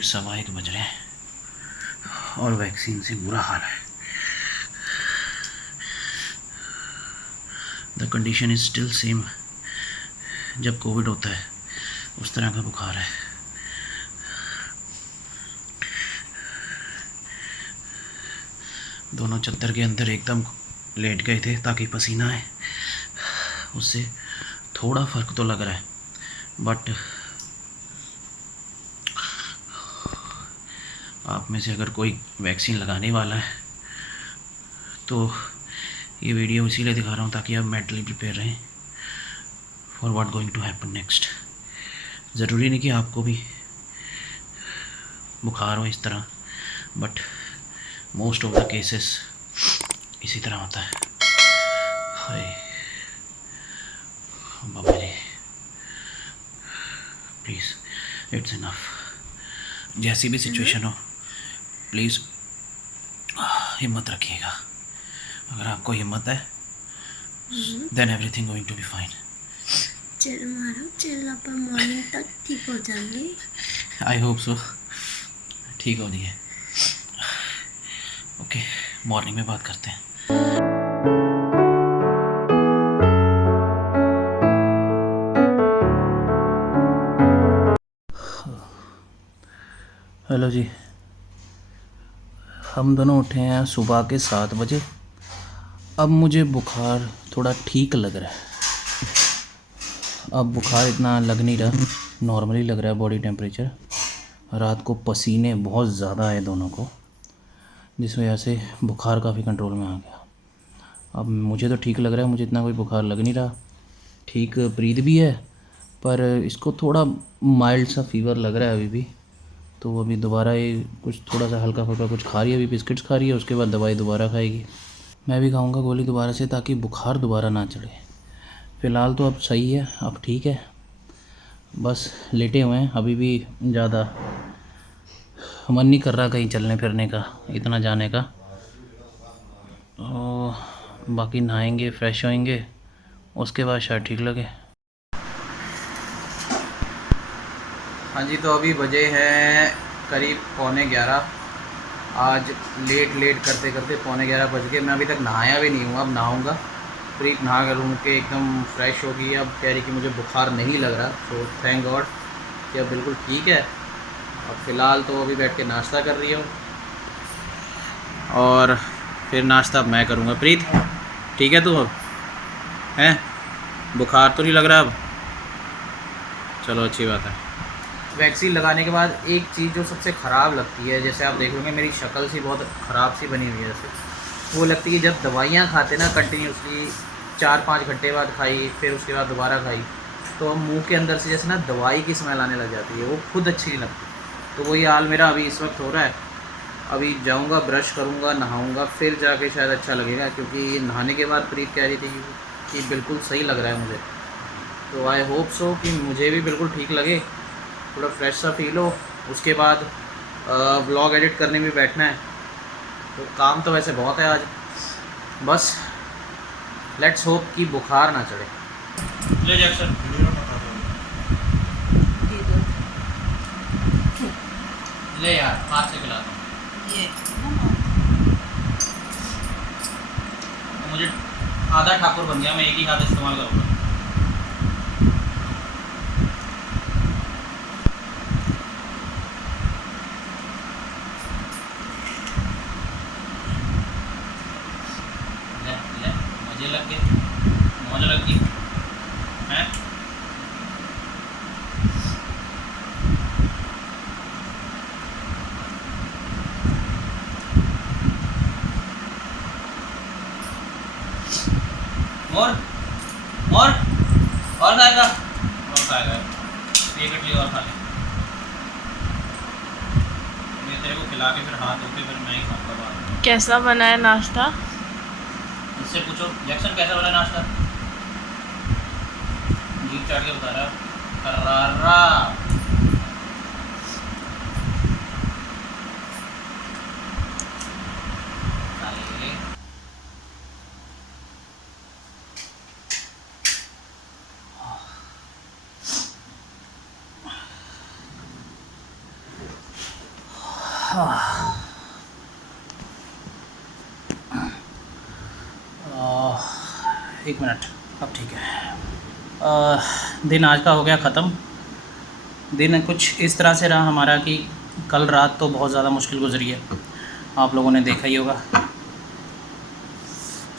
करीब 1:15 बज रहे हैं और वैक्सीन से बुरा हाल है। The condition is still same. जब कोविड होता है उस तरह का बुखार है। दोनों चद्दर के अंदर एकदम लेट गए थे ताकि पसीना आए, उससे थोड़ा फ़र्क तो लग रहा है, बट आप में से अगर कोई वैक्सीन लगाने वाला है तो ये वीडियो इसीलिए दिखा रहा हूँ ताकि आप मेंटली प्रिपेयर रहें for what going to happen next. ज़रूरी नहीं कि आपको भी बुखार हो इस तरह, but most of the cases इसी तरह होता है। हाय बाबा जी, प्लीज़ इट्स इनफ। जैसी भी सिचुएशन हो प्लीज़ हिम्मत रखिएगा। अगर आपको हिम्मत है then everything going to be fine. Chill मारो, चिल, अपन मॉर्निंग तक ठीक हो जाएंगे। आई होप सो ठीक हो जाइए। ओके, मॉर्निंग में बात करते हैं। हेलो जी, हम दोनों उठे हैं सुबह के 7 बजे। अब मुझे बुखार थोड़ा ठीक लग रहा है। अब बुखार इतना लग नहीं रहा, नॉर्मली लग रहा है बॉडी टेम्परेचर। रात को पसीने बहुत ज़्यादा आए दोनों को, जिस वजह से बुखार काफ़ी कंट्रोल में आ गया। अब मुझे तो ठीक लग रहा है, मुझे इतना कोई बुखार लग नहीं रहा। ठीक प्रीत भी है, पर इसको थोड़ा माइल्ड सा फीवर लग रहा है अभी भी। तो अभी दोबारा ये कुछ थोड़ा सा हल्का फुल्का कुछ खा रही है, अभी बिस्किट्स खा रही है, उसके बाद दवाई दोबारा खाएगी। मैं भी खाऊंगा गोली दोबारा से ताकि बुखार दोबारा ना चढ़े। फ़िलहाल तो अब सही है, अब ठीक है, बस लेटे हुए हैं। अभी भी ज़्यादा मन नहीं कर रहा कहीं चलने फिरने का, इतना जाने का। तो बाकी नहाएंगे, फ्रेश होएंगे, उसके बाद शायद ठीक लगे। हाँ जी, तो अभी बजे हैं करीब 11:15। आज लेट करते करते 11:15 बज गए। मैं अभी तक नहाया भी नहीं हूँ, अब नहाऊँगा। प्रीत नहा कर रूम के एकदम फ्रेश होगी। अब कह रही कि मुझे बुखार नहीं लग रहा, तो थैंक गॉड कि अब बिल्कुल ठीक है। अब फ़िलहाल तो अभी बैठ के नाश्ता कर रही हूँ और फिर नाश्ता मैं करूँगा। प्रीत ठीक है तू अब हैं, बुखार तो नहीं लग रहा अब? चलो अच्छी बात है। वैक्सीन लगाने के बाद एक चीज़ जो सबसे ख़राब लगती है, जैसे आप देख लोगे मेरी शक्ल सी बहुत ख़राब सी बनी हुई है जैसे, वो लगती है जब दवाइयाँ खाते ना कंटिन्यूसली 4-5 घंटे बाद खाई, फिर उसके बाद दोबारा खाई, तो मुंह के अंदर से जैसे ना दवाई की स्मेल आने लग जाती है, वो खुद अच्छी नहीं लगती। तो वही हाल मेरा अभी इस वक्त हो रहा है। अभी जाऊँगा, ब्रश करूँगा, नहाऊँगा, फिर जाके शायद अच्छा लगेगा, क्योंकि नहाने के बाद प्रीत कह रही थी कि बिल्कुल सही लग रहा है मुझे। तो आई होप सो कि मुझे भी बिल्कुल ठीक लगे, थोड़ा फ्रेश सा फील हो। उसके बाद व्लॉग एडिट करने में बैठना है, तो काम तो वैसे बहुत है आज। बस लेट्स होप कि बुखार ना चढ़े। ले जैक्सन ले यार, हाथ से खिला दो। ये मुझे आधा ठाकुर बन गया, मैं एक ही हाथ इस्तेमाल करूँगा। मजे लग गए, मौज लग गई हैं। और खाएगा, और खाएगा, एक इडली और खा ले। मैं तेरे को खिला के फिर हाथ धो के फिर मैं ही खाऊंगा बाद में। कैसा बना है नाश्ता? इससे पूछो जैक्सन कैसा बना नाश्ता। जीप चाट के बता रहा करारा। एक मिनट, अब ठीक है। दिन आज का हो गया ख़त्म। दिन कुछ इस तरह से रहा हमारा कि कल रात तो बहुत ज़्यादा मुश्किल गुजरी है, आप लोगों ने देखा ही होगा।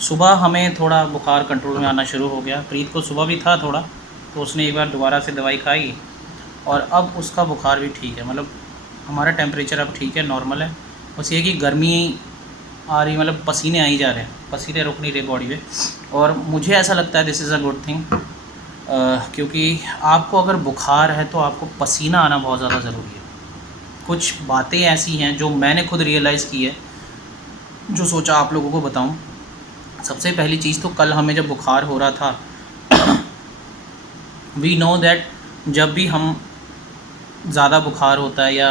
सुबह हमें थोड़ा बुखार कंट्रोल में आना शुरू हो गया। प्रीत को सुबह भी था थोड़ा, तो उसने एक बार दोबारा से दवाई खाई और अब उसका बुखार भी ठीक है। मतलब हमारा टेम्परेचर अब ठीक है, नॉर्मल है। बस ये कि गर्मी आ रही, मतलब पसीने आ ही जा रहे हैं, पसीने रुक नहीं रहे बॉडी में। और मुझे ऐसा लगता है this is a good thing, क्योंकि आपको अगर बुखार है तो आपको पसीना आना बहुत ज़्यादा ज़रूरी है। कुछ बातें ऐसी हैं जो मैंने खुद रियलाइज़ की है, जो सोचा आप लोगों को बताऊं। सबसे पहली चीज़ तो कल हमें जब बुखार हो रहा था, वी नो दैट जब भी हम ज़्यादा बुखार होता है या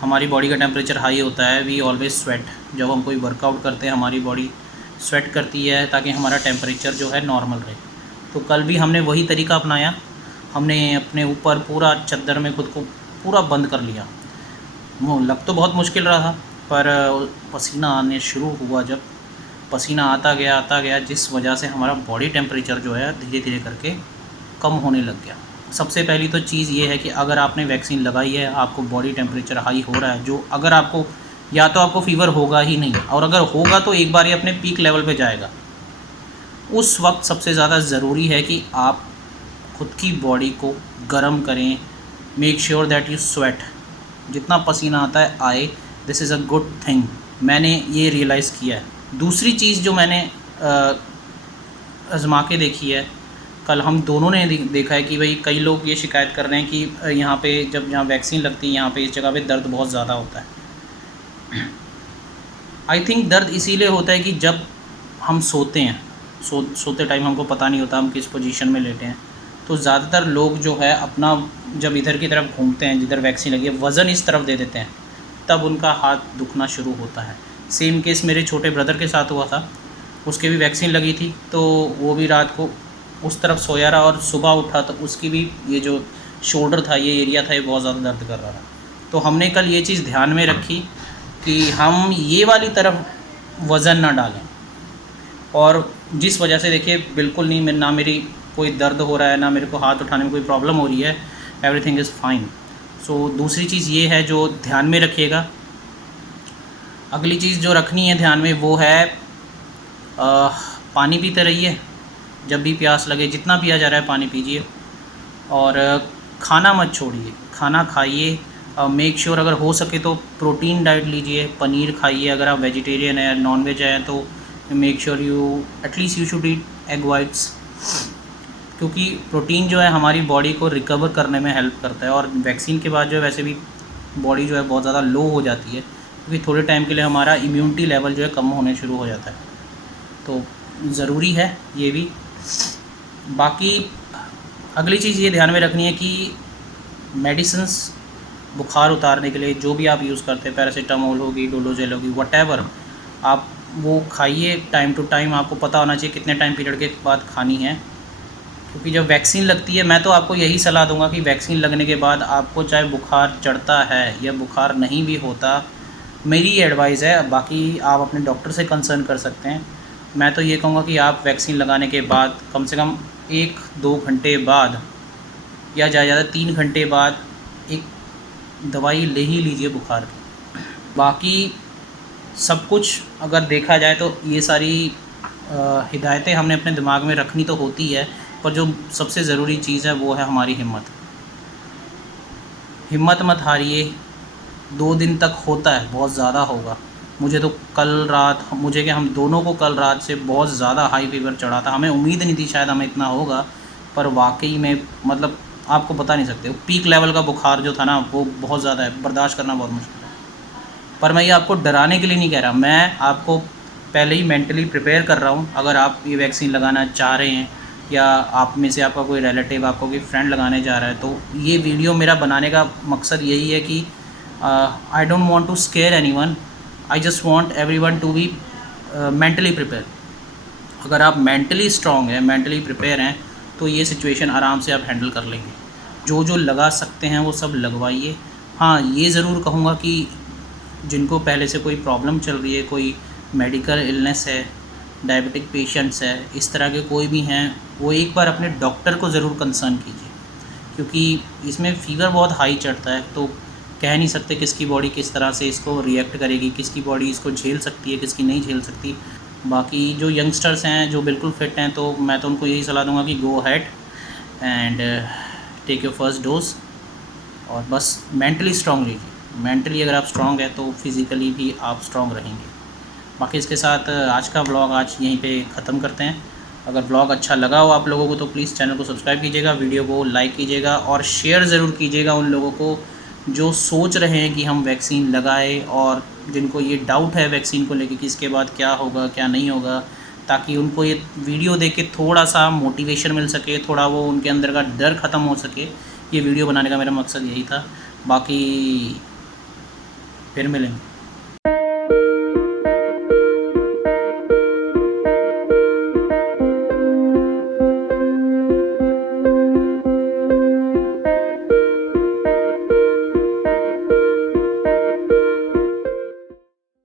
हमारी बॉडी का टेम्परेचर हाई होता है, वी ऑलवेज स्वेट। जब हम कोई वर्कआउट करते हैं हमारी बॉडी स्वेट करती है ताकि हमारा टेम्परेचर जो है नॉर्मल रहे। तो कल भी हमने वही तरीका अपनाया। हमने अपने ऊपर पूरा चद्दर में खुद को पूरा बंद कर लिया। लग तो बहुत मुश्किल रहा था, पर पसीना आने शुरू हुआ। जब पसीना आता गया, जिस वजह से हमारा बॉडी टेम्परेचर जो है धीरे धीरे करके कम होने लग गया। सबसे पहली तो चीज़ ये है कि अगर आपने वैक्सीन लगाई है, आपको बॉडी टेम्परेचर हाई हो रहा है, जो अगर आपको या तो आपको फ़ीवर होगा ही नहीं, और अगर होगा तो एक बार ही अपने पीक लेवल पे जाएगा। उस वक्त सबसे ज़्यादा ज़रूरी है कि आप खुद की बॉडी को गर्म करें। Make sure that you sweat, जितना पसीना आता है आए। This is a good thing, मैंने ये रियलाइज़ किया है। दूसरी चीज़ जो मैंने आज़मा के देखी है, कल हम दोनों ने देखा है कि भाई कई लोग ये शिकायत कर रहे हैं कि यहाँ पे जहाँ वैक्सीन लगती है, यहाँ पे इस जगह पे दर्द बहुत ज़्यादा होता है। आई थिंक दर्द इसीलिए होता है कि जब हम सोते हैं, सोते टाइम हमको पता नहीं होता हम किस पोजीशन में लेटे हैं। तो ज़्यादातर लोग जो है अपना जब इधर की तरफ घूमते हैं जिधर वैक्सीन लगी है, वज़न इस तरफ दे देते हैं, तब उनका हाथ दुखना शुरू होता है। सेम केस मेरे छोटे ब्रदर के साथ हुआ था। उसके भी वैक्सीन लगी थी, तो वो भी रात को उस तरफ सोया रहा और सुबह उठा तो उसकी भी ये जो शोल्डर था, ये एरिया था, ये बहुत ज़्यादा दर्द कर रहा था। तो हमने कल ये चीज़ ध्यान में रखी कि हम ये वाली तरफ वज़न ना डालें। और जिस वजह से देखिए बिल्कुल नहीं, ना मेरी कोई दर्द हो रहा है, ना मेरे को हाथ उठाने में कोई प्रॉब्लम हो रही है, एवरीथिंग इज़ फाइन। सो दूसरी चीज़ ये है जो ध्यान में रखिएगा। अगली चीज़ जो रखनी है ध्यान में वो है पानी पीते रहिए। जब भी प्यास लगे, जितना पिया जा रहा है पानी पीजिए। और खाना मत छोड़िए, खाना खाइए। मेक श्योर अगर हो सके तो प्रोटीन डाइट लीजिए, पनीर खाइए। अगर आप वेजिटेरियन हैं, नॉन वेज हैं, तो make sure at least you should eat egg whites, क्योंकि प्रोटीन जो है हमारी बॉडी को रिकवर करने में हेल्प करता है। और वैक्सीन के बाद जो है वैसे भी बॉडी जो है बहुत ज़्यादा लो हो जाती है, क्योंकि थोड़े टाइम के लिए हमारा इम्यूनिटी लेवल जो है कम होने शुरू हो जाता है। तो ज़रूरी है ये भी। बाकी अगली चीज़ ये ध्यान में रखनी है कि मेडिसिन्स बुखार उतारने के लिए जो भी आप यूज़ करते हैं, पैरासीटामोल होगी, डोलोजेल होगी, व्हाटएवर, आप वो खाइए टाइम टू टाइम। आपको पता होना चाहिए कितने टाइम पीरियड के बाद खानी है, क्योंकि जब वैक्सीन लगती है, मैं तो आपको यही सलाह दूंगा कि वैक्सीन लगने के बाद आपको चाहे बुखार चढ़ता है या बुखार नहीं भी होता, मेरी एडवाइस है, बाकी आप अपने डॉक्टर से कंसर्न कर सकते हैं। मैं तो ये कहूँगा कि आप वैक्सीन लगाने के बाद कम से कम 1-2 घंटे बाद या ज़्यादा 3 घंटे बाद एक दवाई ले ही लीजिए बुखार की। बाकी सब कुछ अगर देखा जाए तो ये सारी हिदायतें हमने अपने दिमाग में रखनी तो होती है, पर जो सबसे ज़रूरी चीज़ है वो है हमारी हिम्मत। हिम्मत मत हारिए। 2 दिन तक होता है, बहुत ज़्यादा होगा। मुझे तो कल रात, मुझे क्या हम दोनों को कल रात से बहुत ज़्यादा हाई फीवर चढ़ा था। हमें उम्मीद नहीं थी शायद हमें इतना होगा, पर वाकई में मतलब आपको बता नहीं सकते। पीक लेवल का बुखार जो था ना, वो बहुत ज़्यादा है, बर्दाश्त करना बहुत मुश्किल है। पर मैं ये आपको डराने के लिए नहीं कह रहा, मैं आपको पहले ही मेंटली प्रिपेयर कर रहा हूँ। अगर आप ये वैक्सीन लगाना चाह रहे हैं या आप में से आपका कोई रिलेटिव, आपका कोई फ्रेंड लगाने जा रहा है, तो ये वीडियो मेरा बनाने का मकसद यही है कि I don't want to scare anyone, I just want everyone to be mentally prepare. अगर आप मेंटली स्ट्रॉन्ग हैं, मेंटली प्रिपेयर हैं, तो ये सिचुएशन आराम से आप हैंडल कर लेंगे। जो जो लगा सकते हैं वो सब लगवाइए। हाँ, ये ज़रूर कहूँगा कि जिनको पहले से कोई प्रॉब्लम चल रही है, कोई मेडिकल इलनेस है, डायबिटिक पेशेंट्स है, इस तरह के कोई भी हैं, वो एक बार अपने डॉक्टर को ज़रूर कंसर्न कीजिए, क्योंकि इसमें फ़ीवर बहुत हाई चढ़ता है, तो कह नहीं सकते किसकी बॉडी किस तरह से इसको रिएक्ट करेगी, किसकी बॉडी इसको झेल सकती है, किसकी नहीं झेल सकती। बाकी जो यंगस्टर्स हैं जो बिल्कुल फिट हैं, तो मैं तो उनको यही सलाह दूंगा कि go ahead and take your first dose, और बस मेंटली स्ट्रॉन्ग लीजिए। मेंटली अगर आप स्ट्रॉन्ग है तो फिज़िकली भी आप स्ट्रॉन्ग रहेंगे। बाकी इसके साथ आज का व्लॉग आज यहीं पे ख़त्म करते हैं। अगर व्लॉग अच्छा लगा हो आप लोगों को तो प्लीज़ चैनल को सब्सक्राइब कीजिएगा, वीडियो को लाइक कीजिएगा और शेयर ज़रूर कीजिएगा उन लोगों को जो सोच रहे हैं कि हम वैक्सीन लगाएं और जिनको ये डाउट है वैक्सीन को लेके कि इसके बाद क्या होगा क्या नहीं होगा, ताकि उनको ये वीडियो देख के थोड़ा सा मोटिवेशन मिल सके, थोड़ा वो उनके अंदर का डर ख़त्म हो सके। ये वीडियो बनाने का मेरा मकसद यही था। बाकी फिर मिलेंगे।